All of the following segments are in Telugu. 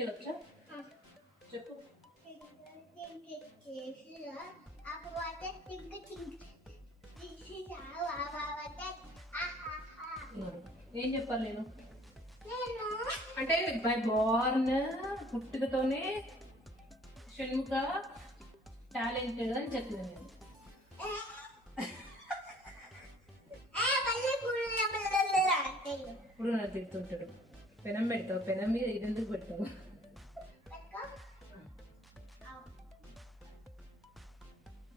ట్వింకిల్ వచ్చా చెప్పు. ఏం చెప్పాలి నేను అంటే బై బార్న్ పుట్టుకతోనే షణ్ముఖ టాలెంటెడ్ అని చెప్తున్నాను నేను. ఇప్పుడు నాకు తిడుతుంటాడు. పెనం పెడతావు, పెనం మీద ఇది ఎందుకు పెడతావు?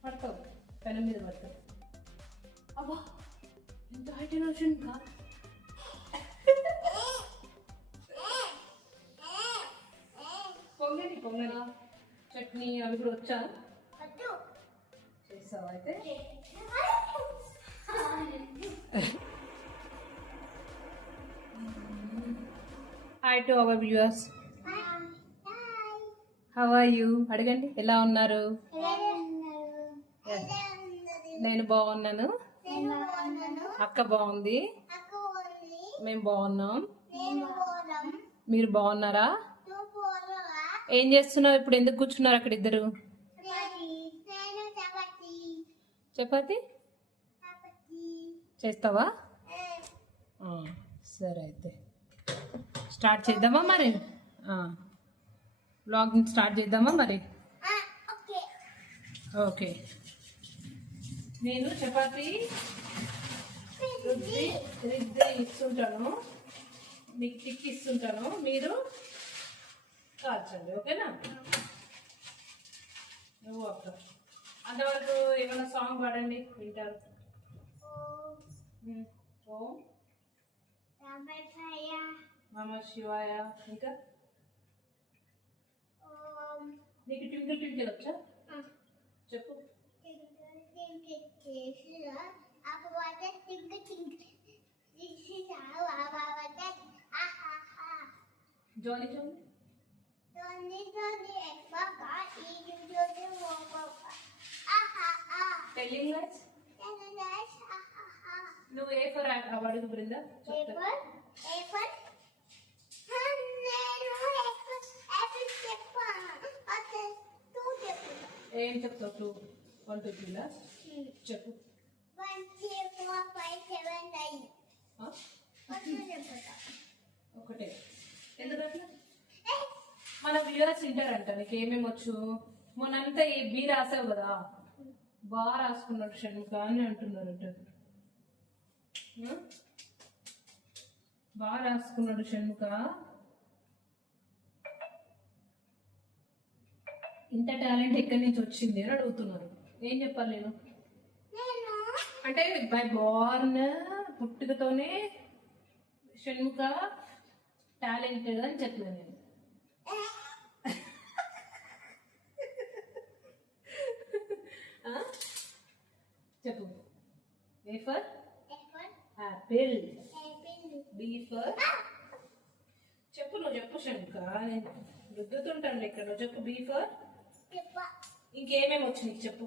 పడతావు, పెనం మీద పడతావు. అబ్బా ఎంత హైట్ షణ్ముఖ. పొంగని పొంగని చట్నీ అవి కూడా వచ్చా చేస్తావా అయితే? Hi to our viewers, how are you అడగండి. ఎలా ఉన్నారు? నేను బాగున్నాను, అక్క బాగుంది, మేము బాగున్నాం. మీరు బాగున్నారా? ఏం చేస్తున్నావు ఇప్పుడు? ఎందుకు కూర్చున్నారు అక్కడ ఇద్దరు? చపాతి చేస్తావా? సరే అయితే స్టార్ట్ చేద్దామా మరి? వ్లాగింగ్ స్టార్ట్ చేద్దామా మరి? ఓకే. నేను చపాతి రుద్ది ఇస్తుంటాను, మీకు టిక్ ఇస్తుంటాను, మీరు కాల్చండి. ఓకేనా? నువ్వు అక్క అంతవరకు ఏమైనా సాంగ్ పాడండి, వింటారు. ఓం నమః శివాయ. ఇంకా నీకు ట్వింకిల్ ట్వింకిల్ వచ్చా చెప్పు. జాలీ జాలీ టెల్లింగ్ లైట్స్. నువ్వు ఏ ఫర్ అడుగు బృందా. ఏం చెప్తావు? 2 1 2 3 చెప్పు. 1 2 4 5 7 9 ఒకటే. ఎందుకంటే మన వ్యూవర్స్ వింటారంట నీకు ఏమేమి వచ్చు. మొన్నంతా ఈ బీ రాసావు కదా, బాగా రాసుకున్నాడు షణ్ముఖ అని అంటున్నారంట. బాగా రాసుకున్నాడు షణ్ముఖ. ఇంత టాలెంట్ ఎక్కడి నుంచి వచ్చింది అని అడుగుతున్నారు. ఏం చెప్పాలి నేను? అంటే బై బార్న్ పుట్టుకతోనే షణ్ముఖ టాలెంటెడ్ అని చెప్తున్నాను నేను. చెప్పు. A for apple, B for చెప్పు. నువ్వు చెప్పు షణ్ముఖ, నేను రుద్దుతుంటాను ఇక్కడ. నువ్వు చెప్పు. బి ఫర్ ఇంకేమేమి వచ్చి నీకు చెప్పు.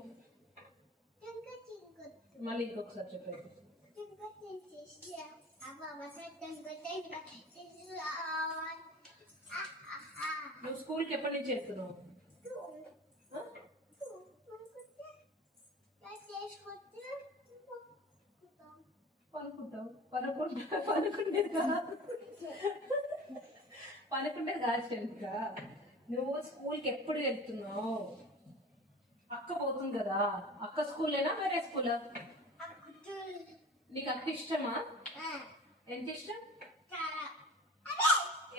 మళ్ళీ ఇంకొకసారి చెప్పు. నువ్వు స్కూల్కి ఎప్పటి నుంచి వెళ్తున్నావు? పనుకుంటావు. పనుకుండేది కాదు షణ్ముఖ. నువ్వు స్కూల్కి ఎప్పుడు వెళ్తున్నావు? అక్క పోతుంది కదా, అక్క స్కూలేనా వేరే స్కూల్? నీకు అక్క ఇష్టమా? ఎంత ఇష్టం?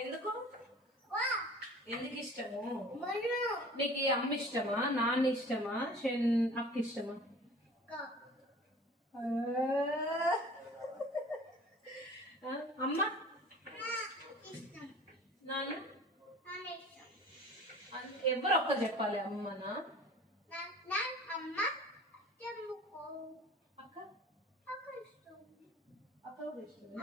ఎందుకు ఎందుకు ఇష్టము? నీకు అమ్మ ఇష్టమా, నాన్న ఇష్టమా, అక్క ఇష్టమా? అమ్మ నాన్న ఎవరు ఒక్క చెప్పాలి. అమ్మనా అక్క? అక్క కూడా ఇష్టం.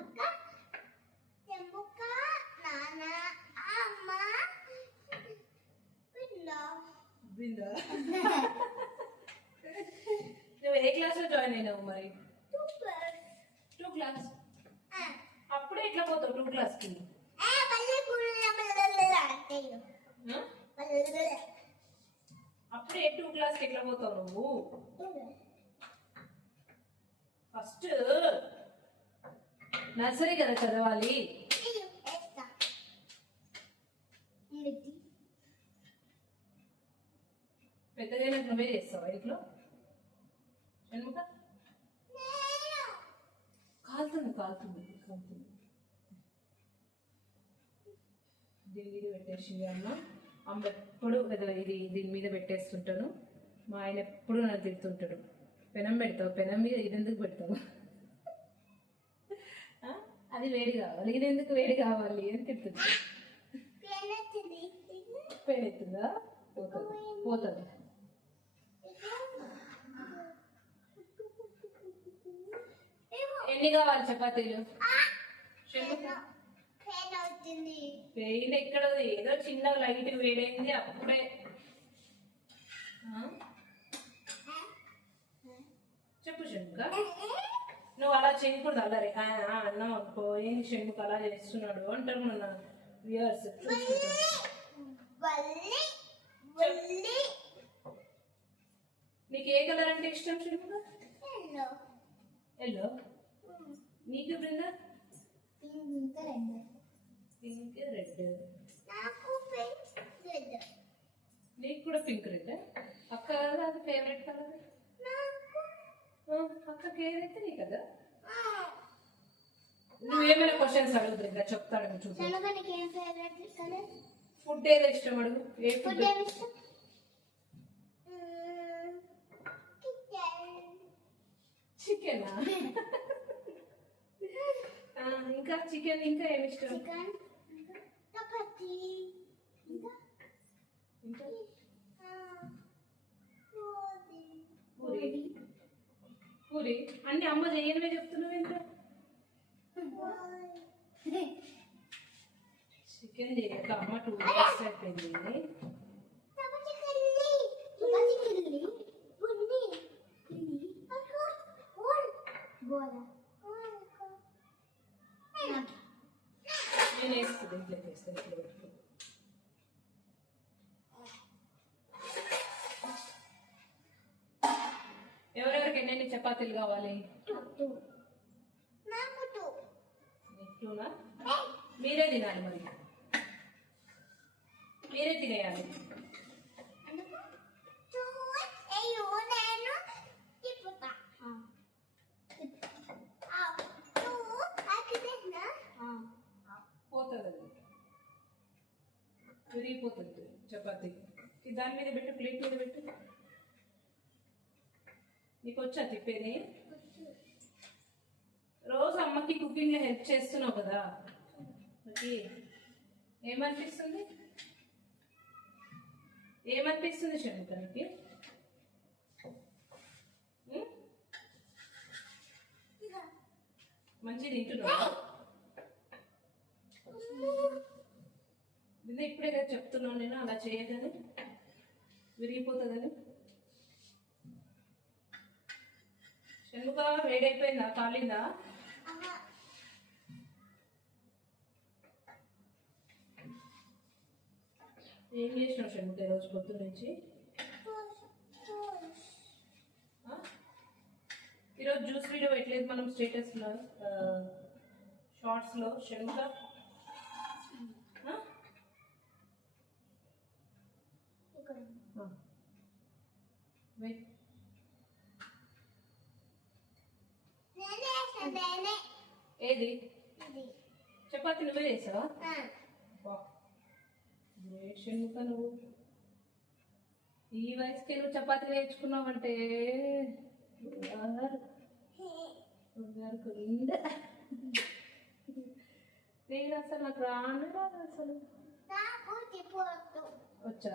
బృందా నువ్వు ఏ క్లాస్ లో జాయిన్ అయినావు మరి? 2 క్లాస్. అప్పుడే ఎట్లా పోతావు 2 క్లాస్ కి? అత్తయ్య ఆ? అప్పుడే 2 క్లాస్కి ఎట్లా పోతావు నువ్వు? ఫస్ట్ నర్సరీ కదా చదవాలి. పెద్దగా నువ్వే చేస్తావా ఇంట్లో? షణ్ముఖ కాలుతుంది కాలుతుంది కాలుతుంది. దీని మీద పెట్టేసి అమ్మ ఎప్పుడు ఇది దీని మీద పెట్టేస్తుంటాను. మా ఆయన ఎప్పుడు నన్ను తిడుతుంటాడు, పెనం పెడతావు, పెనం మీద ఇది ఎందుకు పెడతావు, ఆ? అది వేడి కావాలి, ఇది ఎందుకు వేడి కావాలి అని తిడుతుంటాడు. పెయిన్ అవుతుందా? పోతుంది పోతుంది. ఎన్ని కావాలి చపాతీలు? పెయిన్ ఎక్కడ? ఏదో చిన్న లైట్ వేడైంది అప్పుడే. చెప్పు షణ్ముఖ, నువ్వు అలా చేయకూడదు. అల్లరి అన్నావు అనుకో, ఏం షణ్ముఖ అలా చేస్తున్నాడు అంటారు మన వ్యూవర్స్. నీకు ఏ కలర్ అంటే ఇష్టం షణ్ముఖ? ఎల్లో. నీకు బృందా? Pink red. నీకు కూడా పింక్ రెడ్. అక్క కదా అది ఫేవరెట్ కలర్. అక్కకి ఏదైతే నీ కదా. నువ్వేమైనా క్వశ్చన్స్ అడుగు బృందా, చెప్తాడు చూద్దాం. ఫుడ్ ఏదో ఇష్టం అడుగు. ఏ ఫుడ్? చికెనా? ఇంకా చికెన్, ఇంకా ఏమి ఇష్టం? ఇంకా పూరి. పూరి అన్ని అమ్మ చేయనివే చెప్తున్నావు. ఇంకా చికెన్ చేయక అమ్మ 2 days అయిపోయింది. నేను వేస్తుంది ఇంట్లో వేస్తాను. ఇట్లా పెట్టుకో. ఎవరెవరికి ఎన్ని చపాతీలు కావాలి? 2నా? మీరే తినాలి, మరి మీరే తినేయాలి. పోతుందండి, విరిగిపోతుంది చపాతీ. దాని మీద పెట్టు, ప్లేట్ మీద పెట్టు. నీకు వచ్చా తిప్పేది? రోజు అమ్మకి కుకింగ్లో హెల్ప్ చేస్తున్నావు కదా, ఓకే. ఏమనిపిస్తుంది? ఏమనిపిస్తుంది షణ్ముఖానికి? మంచిగా తింటున్నావా? ఇప్పుడే కదా చెప్తున్నాను నేను అలా చేయదని, విరిగిపోతుందని. షణ్ముఖ వేడైపోయిందా? కాలిందా? ఏం చేసినావు షణ్ముఖ ఈరోజు పొద్దున్న నుంచి? ఈరోజు జ్యూస్ వీడియో పెట్టలేదు మనం స్టేటస్లో, షార్ట్స్లో. షణ్ముఖ ఏది? చపాతీ నువ్వే చేసావా? గ్రేట్ షణ్ముఖ, నువ్వు ఈ వయసుకి నువ్వు చపాతీ నేర్చుకున్నావంటే నేను అసలు నాకు రాను రాదు అసలు. వచ్చా?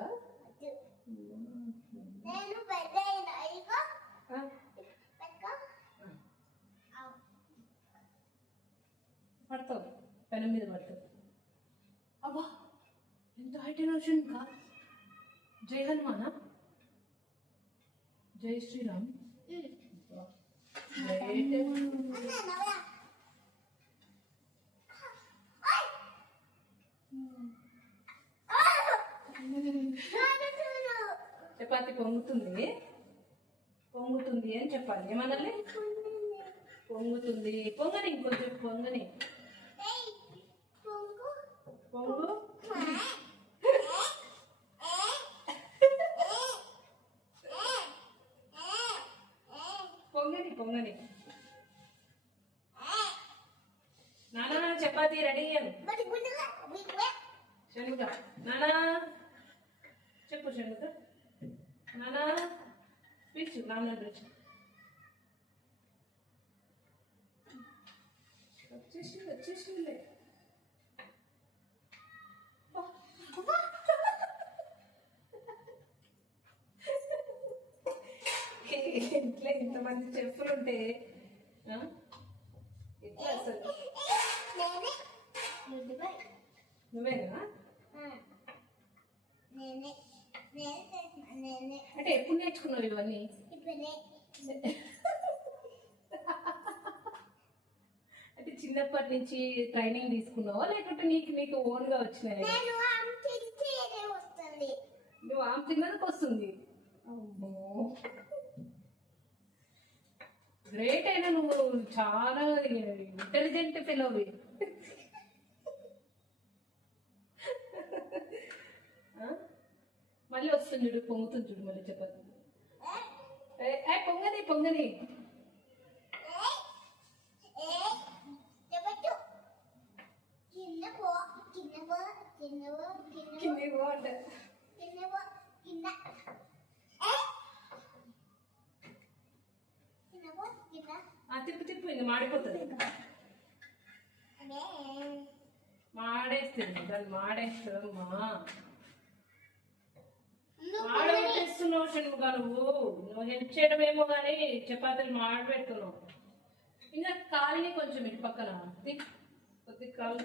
పడతావు, పెనం మీద పడతావు. అబ్బా ఎంత హైట్ అయినా కా. జై హనుమానా? జై శ్రీరామ్. చపాతి పొంగుతుంది పొంగుతుంది అని చెప్పాలి. ఏమనాలి? పొంగుతుంది. పొంగని, ఇంకొంచెం పొంగని. పొంగు. పొంగని పొంగని. నానా చపాతి రెడీ అయ్యాను. షణ్ముఖ నానా చెప్పు. షణ్ముఖ నానా పిలుచు. నాన్న పిలుచు. వచ్చేసి ఇంట్లో ఇంతమంది చెప్పులు ఉంటే ఎట్లా అసలు? నువ్వేనా? అంటే ఎప్పుడు నేర్చుకున్నావు ఇవన్నీ? అంటే చిన్నప్పటి నుంచి ట్రైనింగ్ తీసుకున్నావా లేకుంటే నీకు ఓన్ గా వచ్చినాయి? నువ్వు ఆమె తిన్నదికి వస్తుంది. అమ్మో గ్రేట్. అయినా నువ్వు చాలా ఇంటెలిజెంట్ ఫెలోవి. మళ్ళీ వస్తుంది చూడు, పొంగుతుంది చూడు మళ్ళీ చపాతి. పొంగని పొంగని. కింద బాగుంట. తిప్పు తిప్పు, ఇంకా మాడిపోతుంది. మాడేస్తుంది దాన్ని, మాడేస్తుందమ్మా. మాడబెట్టేస్తున్నావు షణ్ముఖ. నువ్వు హెల్ప్ చేయడమేమో కానీ చపాతీలు మాడబెడుతున్నావు. ఇంకా కాలిని కొంచెం ఇటు పక్కన కొద్దిగా కాలు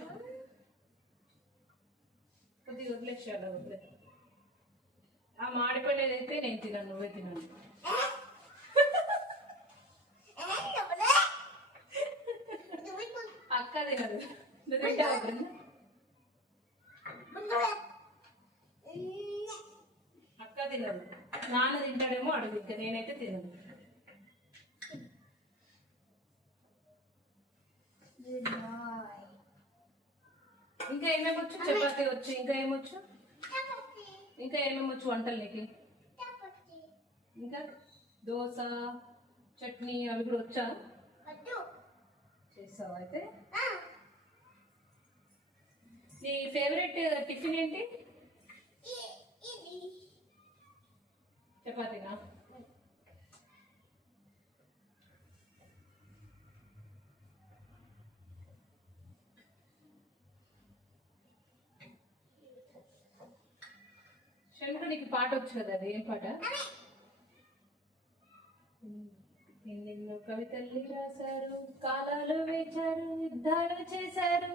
కొద్దిగా వదిలేసాడు. వదిలే ఆ మాడిపోయినదైతే నేను తిన్నాను, నువ్వే తిన్నాను. అక్క తినదు. నువ్వు తింటావు. అక్క తినదు. నాన్న తింటాడేమో అడుగు. ఇంకా నేనైతే తినను. ఇంకా ఏమేమి వచ్చు? చపాతీ వచ్చు. ఇంకా ఏమొచ్చు? ఇంకా ఏమేమి వచ్చు వంటలు నీకు? ఇంకా దోశ, చట్నీ అవి కూడా వచ్చా? చేస్తావా? అయితే నీ ఫేవరెట్ టిఫిన్ ఏంటి? చపాతీనా? షణ్ముఖ నీకు పాట వచ్చు కదా, అది ఏం పాట? ఎన్నెన్నో కవితల్ని రాశారు, కాలాలు వేచారు, యుద్ధాలు చేశారు.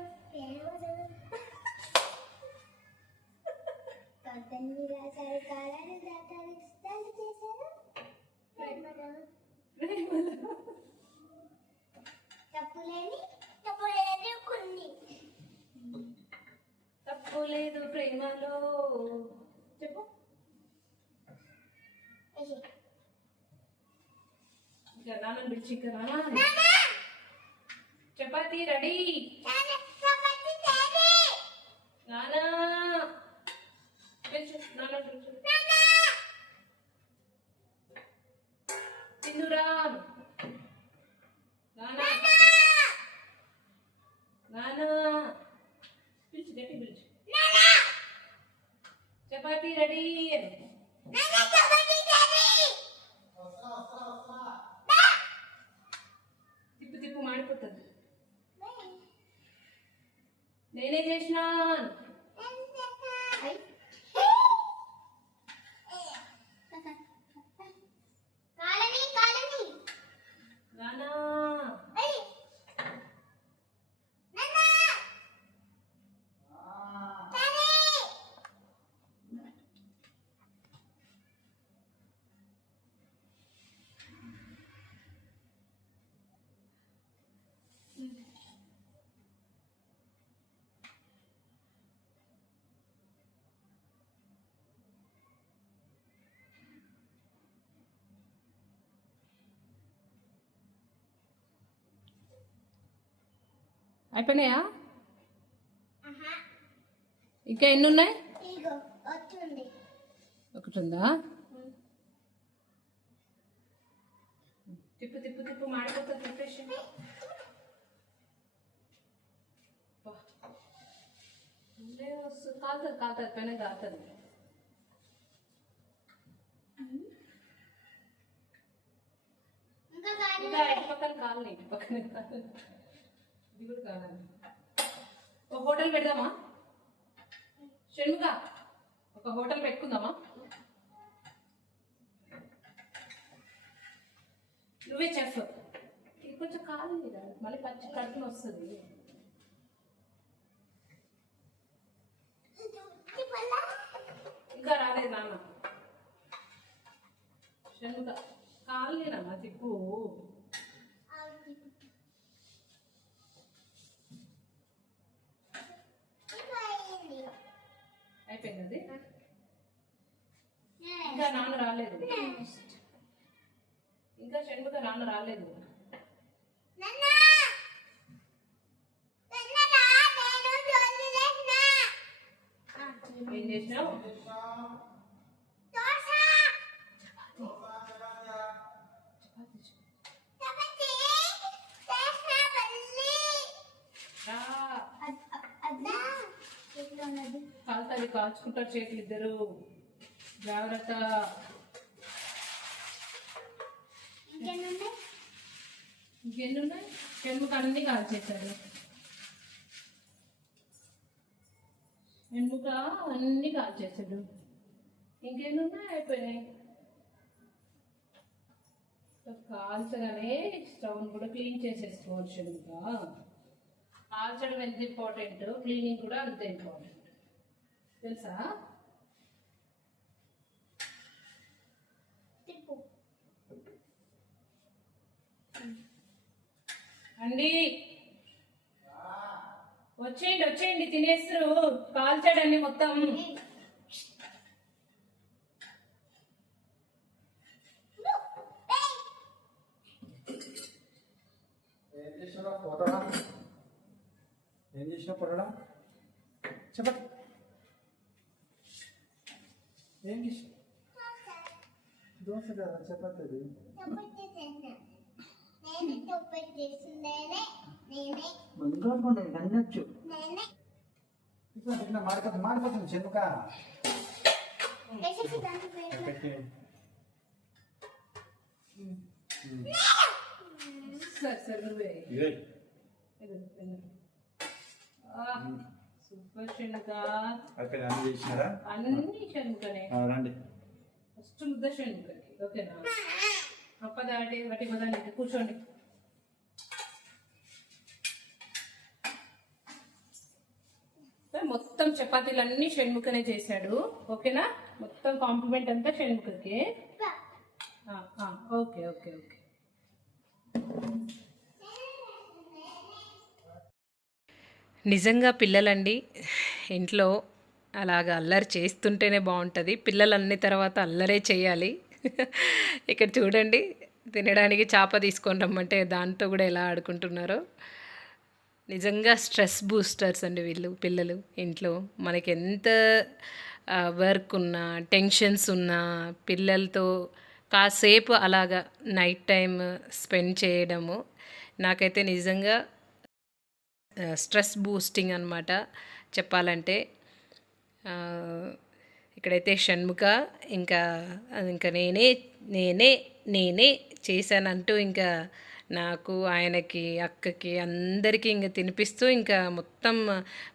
తప్పు లేదు ప్రేమలో. చెప్పు. ఇంకా నాన్న పిలిచి, ఇంకా నాన్న చపాతీ రెడీ. నానా పిలుచు. నాన్న పిలుచు. తిందురా. నానా నానా పిలుచు, గట్టి పిలుచు. చపాతీ రెడీ. తిప్పు తిప్పు, మాడిపోతుంది. నేనే చేసినా. నానా అయిపోయినాయా? ఆహా ఇంకా ఎన్ని ఉన్నాయి? ఇగో వచ్చింది. ఒకటి ఉందా? తిప్పు తిప్పు తిప్పు మాడిపోతుంది. తిప్పేసి కాలుతుంది కాలుతుంది పైన కాలుతుంది. ఇంకా కాదు. ఇంకా ఇటు పక్కన కాలని ఇటు పక్కన కాదు. ఇది కూడా కావాలి. ఒక హోటల్ పెడదామా షణ్ముఖ? ఒక హోటల్ పెట్టుకుందామా? నువ్వే చెఫ్. ఇది కొంచెం కాలింది కదా, మళ్ళీ పచ్చి కడుపున వస్తుంది. ఇంకా రాలేదు నాన్న. షణ్ముఖ కాలేనమ్మా తిప్పు. అయిపోయింది అది. ఇంకా నాన్న రాలేదు. ఇంకా షణ్ముఖ నాన్న రాలేదు. ఏం చేసినావు? కాలుతుంది, కాల్చుకుంటారు చేతులు ఇద్దరు. జాగ్రత్త. ఇంకెన్ని ఉన్నాయి? షణ్ముఖ అన్ని కాల్చేశాడు. షణ్ముఖ అన్ని కాల్చేశాడు. ఇంకెన్ని ఉన్నాయి? అయిపోయినాయి. కాల్చగానే స్టవ్ కూడా క్లీన్ చేసేసుకోవాలి షణ్ముఖ. కాల్చడం ఎంత ఇంపార్టెంట్, క్లీనింగ్ కూడా అంత ఇంపార్టెంట్, తెలుసా? అండి వచ్చేయండి వచ్చేయండి, తినేస్తారు. కాల్చాడండి మొత్తం. ఏం చేసినా పొరడా చెప్పండి. ఏం చేసిన దోశ కదా చపాతీ. మంగోకుండా అన్నచ్చు ఇట్లా మాడిపోతుంది మాడిపోతుంది చెందుక సరే సరే నువ్వే. సూపర్ షణ్ముఖ. అన్ని చేసినారా? అన్ని షణ్ముఖనే. రండి ఫస్ట్ ముద్ద షణ్ముఖకి. ఓకేనా? అప్పదాటి వాటి పదానికి కూర్చోండి. మొత్తం చపాతీలు అన్ని షణ్ముఖనే చేశాడు. ఓకేనా? మొత్తం కాంప్లిమెంట్ అంతా షణ్ముఖకి. Okay okay okay. నిజంగా పిల్లలండి ఇంట్లో అలాగ అల్లరి చేస్తుంటేనే బాగుంటుంది. పిల్లలు అన్ని తర్వాత అల్లరే చేయాలి. ఇక్కడ చూడండి, తినడానికి చేప తీసుకొని రమ్మంటే దాంతో కూడా ఎలా ఆడుకుంటున్నారో. నిజంగా స్ట్రెస్ బూస్టర్స్ అండి వీళ్ళు పిల్లలు. ఇంట్లో మనకి ఎంత వర్క్ ఉన్నా టెన్షన్స్ ఉన్నా పిల్లలతో కాసేపు అలాగా నైట్ టైం స్పెండ్ చేయడము నాకైతే నిజంగా స్ట్రెస్ బూస్టింగ్ అనమాట చెప్పాలంటే. ఇక్కడైతే షణ్ముఖ ఇంకా ఇంకా నేనే చేశానంటూ ఇంకా నాకు ఆయనకి అక్కకి అందరికీ ఇంకా తినిపిస్తూ ఇంకా మొత్తం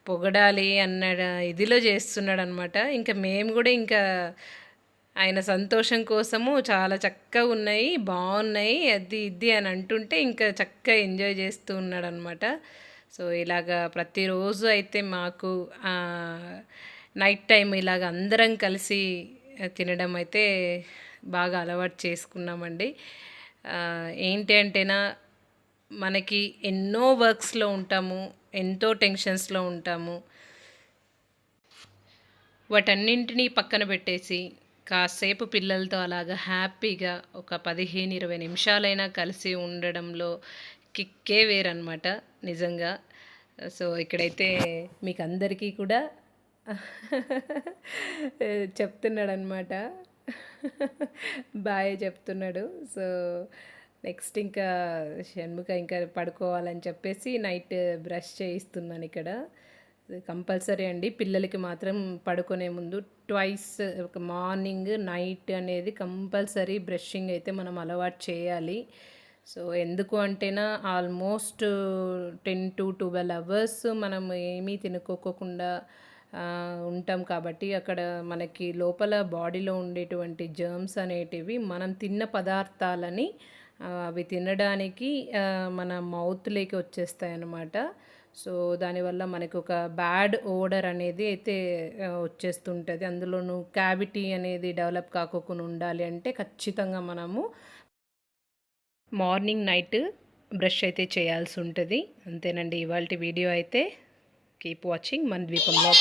పొగడాలి అన్న ఇదిలో చేస్తున్నాడు అనమాట. ఇంకా మేము కూడా ఇంకా ఆయన సంతోషం కోసము చాలా చక్కగా ఉన్నాయి, బాగున్నాయి, అది ఇది అని అంటుంటే ఇంకా చక్కగా ఎంజాయ్ చేస్తూ ఉన్నాడు అనమాట. సో ఇలాగా ప్రతిరోజు అయితే మాకు నైట్ టైం ఇలాగ అందరం కలిసి తినడం అయితే బాగా అలవాటు చేసుకున్నామండి. ఏంటి అంటేనా మనకి ఎన్నో వర్క్స్లో ఉంటాము, ఎంతో టెన్షన్స్లో ఉంటాము. వాటన్నింటినీ పక్కన పెట్టేసి కాసేపు పిల్లలతో అలాగా హ్యాపీగా ఒక 15-20 నిమిషాలైనా కలిసి ఉండడంలో కిక్కే వేరనమాట నిజంగా. సో ఇక్కడైతే మీకు అందరికీ కూడా చెప్తున్నాడు అనమాట, బాయ్ చెప్తున్నాడు. సో నెక్స్ట్ ఇంకా షణ్ముఖ ఇంకా పడుకోవాలని చెప్పేసి నైట్ బ్రష్ చేయిస్తున్నాను ఇక్కడ. కంపల్సరీ అండి పిల్లలకి మాత్రం పడుకునే ముందు ట్వైస్, ఒక మార్నింగ్ నైట్ అనేది కంపల్సరీ బ్రషింగ్ అయితే మనం అలవాటు చేయాలి. సో ఎందుకు అంటేనా ఆల్మోస్ట్ 10 to 12 అవర్స్ మనం ఏమీ తినుకోకుండా ఉంటాం కాబట్టి అక్కడ మనకి లోపల బాడీలో ఉండేటువంటి జర్మ్స్ అనేటివి మనం తిన్న పదార్థాలని అవి తినడానికి మన మౌత్లోకి వచ్చేస్తాయి అన్నమాట. సో దానివల్ల మనకు ఒక బ్యాడ్ ఓడర్ అనేది అయితే వచ్చేస్తుంటుంది. అందులోనూ క్యావిటీ అనేది డెవలప్ కాకోకుండా ఉండాలి అంటే ఖచ్చితంగా మనము మార్నింగ్ నైట్ బ్రష్ అయితే చేయాల్సి ఉంటుంది. అంతేనండి ఇవాళ వీడియో అయితే. కీప్ వాచింగ్ మన ద్వీపంలో.